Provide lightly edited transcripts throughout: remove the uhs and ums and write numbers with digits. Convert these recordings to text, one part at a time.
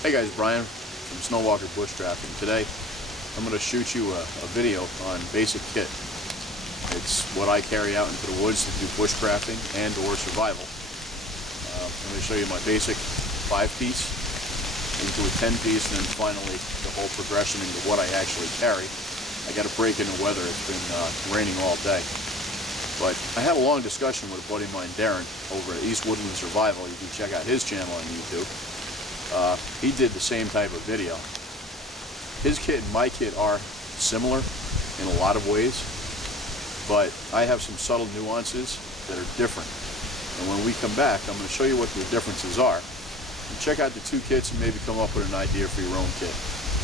Hey guys, Brian from Snowwalker Bushcrafting. Today I'm going to shoot you a video on basic kit. It's what I carry out into the woods to do bushcrafting and or survival. I'm going to show you my basic 5-piece into a 10-piece, and then finally the whole progression into what I actually carry. I got a break in the weather. It's been raining all day. But I had a long discussion with a buddy of mine, Darrin, over at Eastwoodlandsurvival. You can check out his channel on YouTube. He did the same type of video. His kit and my kit are similar in a lot of ways, but I have some subtle nuances that are different. And when we come back, I'm going to show you what the differences are. And check out the two kits and maybe come up with an idea for your own kit,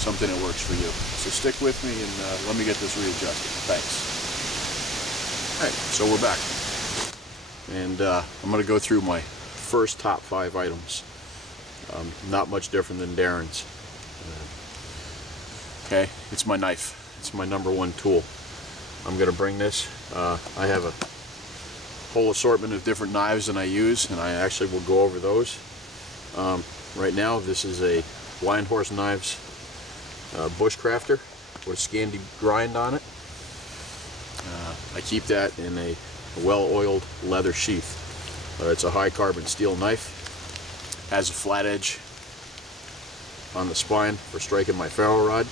something that works for you. So stick with me and let me get this readjusted. Thanks. Alright, so we're back. And I'm going to go through my first top 5 items. Not much different than Darrin's. Okay, it's my knife. It's my #1 tool. I'm going to bring this. I have a whole assortment of different knives that I use, and I actually will go over those. Right now, this is a Blind Horse Knives Bushcrafter with a Scandi grind on it. I keep that in a well-oiled leather sheath. It's a high-carbon steel knife. Has a flat edge on the spine for striking my ferro rod.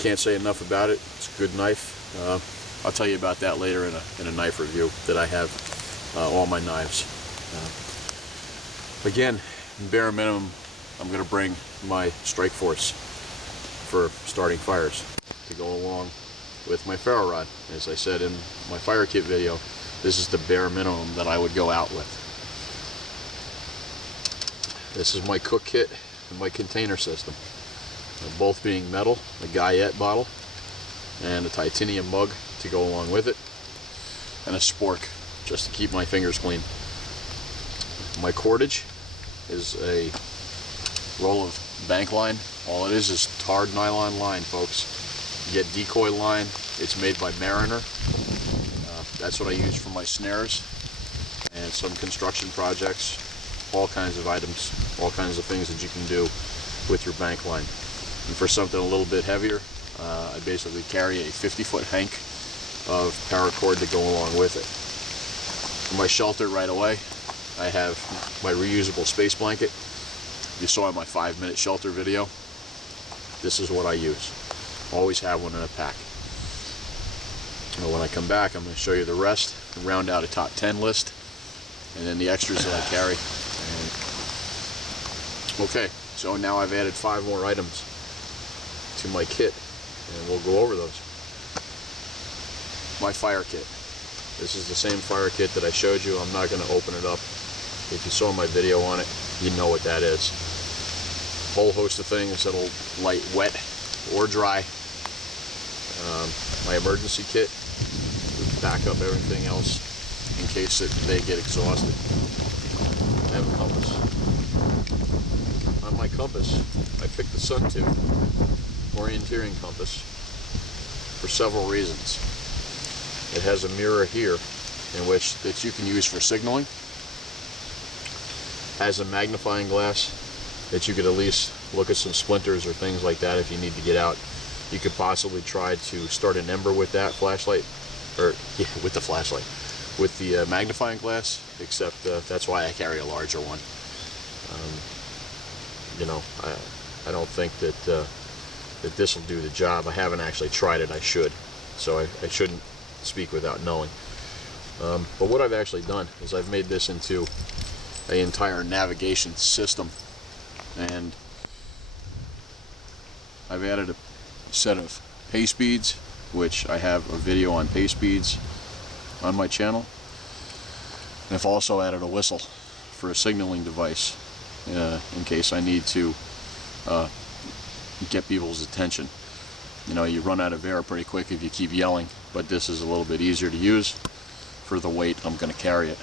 Can't say enough about it. It's a good knife. I'll tell you about that later in a knife review that I have all my knives. Again, bare minimum, I'm going to bring my strike force for starting fires to go along with my ferro rod. As I said in my fire kit video, this is the bare minimum that I would go out with. This is my cook kit and my container system, both being metal, a Guyette bottle, and a titanium mug to go along with it, and a spork just to keep my fingers clean. My cordage is a roll of bank line. All it is tarred nylon line, folks. You get decoy line. It's made by Mariner. That's what I use for my snares and some construction projects. All kinds of items, all kinds of things that you can do with your bank line. And for something a little bit heavier, I basically carry a 50-foot hank of paracord to go along with it. For my shelter right away, I have my reusable space blanket. You saw in my 5-minute shelter video. This is what I use. Always have one in a pack. And when I come back, I'm going to show you the rest and round out a top 10 list, and then the extras that I carry. Okay, so now I've added 5 more items to my kit, and we'll go over those. My fire kit. This is the same fire kit that I showed you. I'm not going to open it up. If you saw my video on it, you know what that is. Whole host of things that'll light wet or dry. My emergency kit to back up everything else in case they get exhausted. I have a compass. On my compass, I picked the Sun-Tube orienteering compass for several reasons. It has a mirror here in which that you can use for signaling. Has a magnifying glass that you could at least look at some splinters or things like that if you need to get out. You could possibly try to start an ember with that flashlight, or yeah, with the flashlight, with the magnifying glass, except that's why I carry a larger one. You know, I don't think that that this will do the job. I haven't actually tried it. I should, so I shouldn't speak without knowing. But what I've actually done is I've made this into an entire navigation system, and I've added a set of pace beads, which I have a video on pace beads on my channel. And I've also added a whistle for a signaling device in case I need to get people's attention. You know, you run out of air pretty quick if you keep yelling, but this is a little bit easier to use for the weight I'm going to carry it.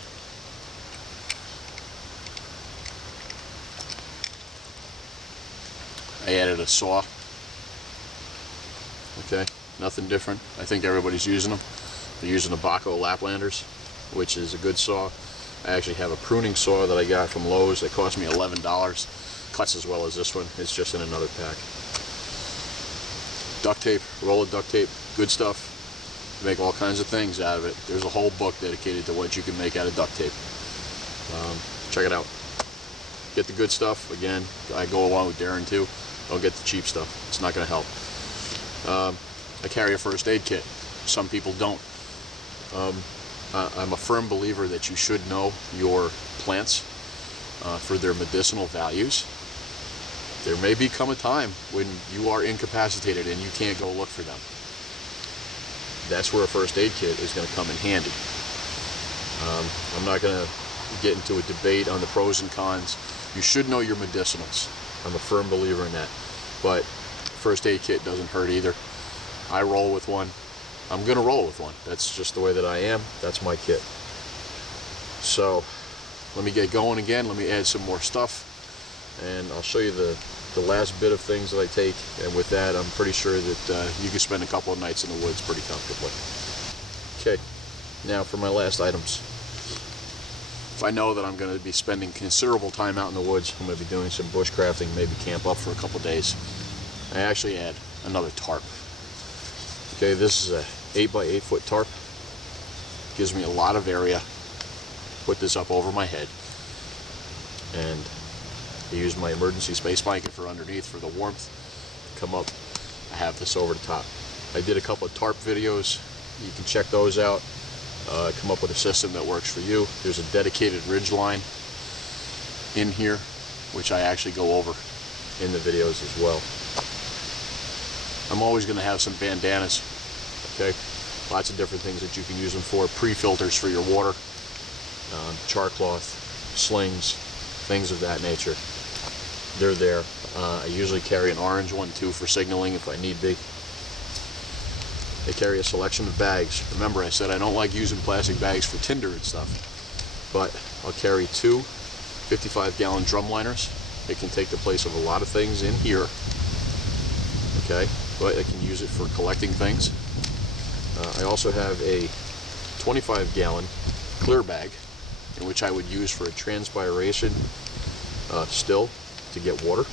I added a saw. Okay, nothing different. I think everybody's using them. They're using the Baco Laplanders, which is a good saw. I actually have a pruning saw that I got from Lowe's that cost me $11. Cuts as well as this one. It's just in another pack. Duct tape, roll of duct tape, good stuff. You make all kinds of things out of it. There's a whole book dedicated to what you can make out of duct tape. Check it out. Get the good stuff. Again, I go along with Darrin too. Don't get the cheap stuff. It's not going to help. I carry a first aid kit. Some people don't. I'm a firm believer that you should know your plants for their medicinal values. There may become a time when you are incapacitated and you can't go look for them. That's where a first aid kit is going to come in handy. I'm not going to get into a debate on the pros and cons. You should know your medicinals. I'm a firm believer in that. But first aid kit doesn't hurt either. I roll with one. I'm going to roll with one. That's just the way that I am. That's my kit. So let me get going again. Let me add some more stuff. And I'll show you the last bit of things that I take. And with that, I'm pretty sure that you can spend a couple of nights in the woods pretty comfortably. Okay, now for my last items. If I know that I'm going to be spending considerable time out in the woods, I'm going to be doing some bushcrafting, maybe camp up for a couple days, I actually add another tarp. Okay, this is a 8x8 foot tarp. Gives me a lot of area. Put this up over my head. And I use my emergency space blanket for underneath for the warmth. Come up, I have this over the top. I did a couple of tarp videos. You can check those out. Come up with a system that works for you. There's a dedicated ridge line in here, which I actually go over in the videos as well. I'm always going to have some bandanas, okay? Lots of different things that you can use them for. Pre-filters for your water, char cloth, slings, things of that nature. They're there. I usually carry an orange one too for signaling if I need be. I carry a selection of bags. Remember, I said I don't like using plastic bags for tinder and stuff, but I'll carry two 55-gallon drum liners. It can take the place of a lot of things in here, okay? But I can use it for collecting things. I also have a 25-gallon clear bag, in which I would use for a transpiration still to get water.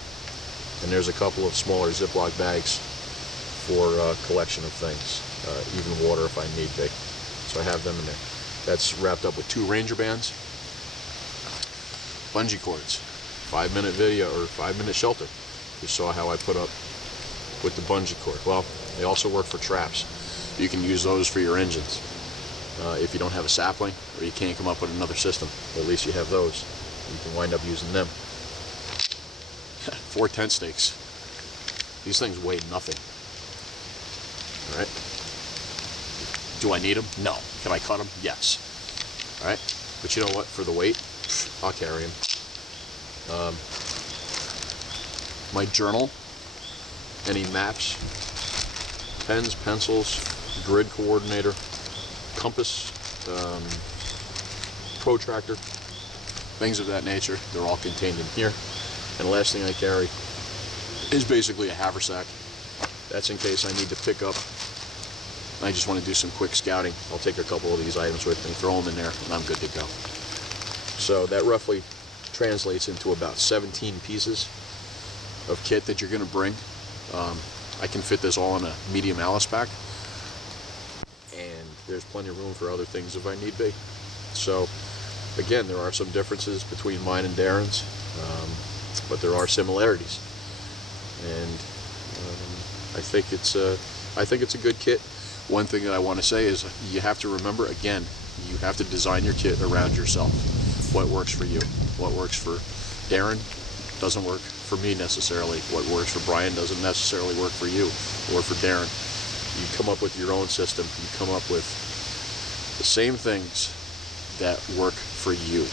And there's a couple of smaller Ziploc bags for collection of things, even water if I need be. So I have them in there. That's wrapped up with 2 Ranger bands, bungee cords, 5-minute video or 5-minute shelter. You saw how I put up with the bungee cord. Well, they also work for traps. You can use those for your engines. If you don't have a sapling or you can't come up with another system, at least you have those. You can wind up using them. 4 tent stakes. These things weigh nothing. All right. Do I need them? No. Can I cut them? Yes. All right. But you know what? For the weight, I'll carry them. My journal, any maps, pens, pencils, grid coordinator, compass, protractor, things of that nature. They're all contained in here. And the last thing I carry is basically a haversack. That's in case I need to pick up, I just want to do some quick scouting. I'll take a couple of these items with me, throw them in there, and I'm good to go. So that roughly translates into about 17 pieces of kit that you're going to bring. I can fit this all in a medium Alice pack, and there's plenty of room for other things if I need be. So again, there are some differences between mine and Darrin's, but there are similarities, and I think it's a good kit. One thing that I want to say is you have to remember, again, you have to design your kit around yourself. What works for you? What works for Darrin doesn't work for me necessarily. What works for Brian doesn't necessarily work for you or for Darrin. You come up with your own system. You come up with the same things that work for you,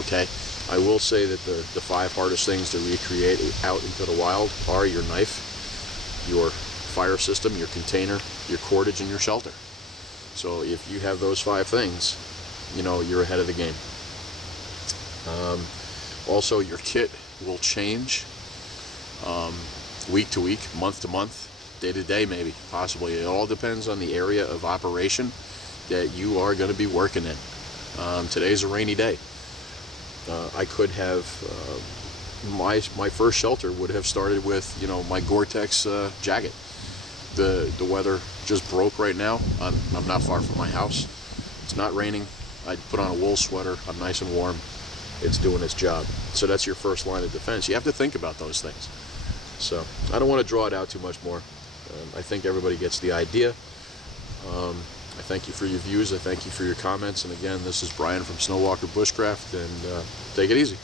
okay? I will say that the 5 hardest things to recreate out into the wild are your knife, your fire system, your container, your cordage, and your shelter. So if you have those 5 things, you know, you're ahead of the game. Also, your kit will change week to week, month to month, day to day maybe, possibly. It all depends on the area of operation that you are going to be working in. Today's a rainy day. I could have, my first shelter would have started with, you know, my Gore-Tex jacket. The weather just broke right now. I'm not far from my house. It's not raining. I put on a wool sweater. I'm nice and warm. It's doing its job. So that's your first line of defense. You have to think about those things. So I don't want to draw it out too much more. I think everybody gets the idea. I thank you for your views. I thank you for your comments. And again, this is Brian from Snowwalker Bushcraft, and take it easy.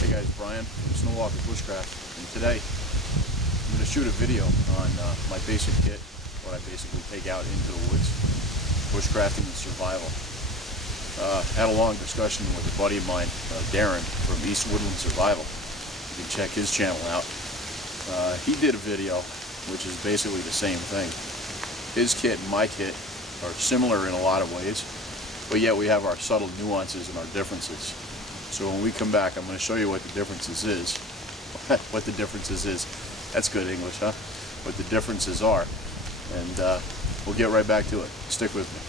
Hey guys, Brian from Snowwalker Bushcraft, and today I'm going to shoot a video on my basic kit, what I basically take out into the woods, bushcrafting and survival. Had a long discussion with a buddy of mine, Darrin from Eastwoodlandsurvival. You can check his channel out. He did a video which is basically the same thing. His kit and my kit are similar in a lot of ways, but yet we have our subtle nuances and our differences. So when we come back, I'm going to show you what the differences is. What the differences is. That's good English, huh? What the differences are. And we'll get right back to it. Stick with me.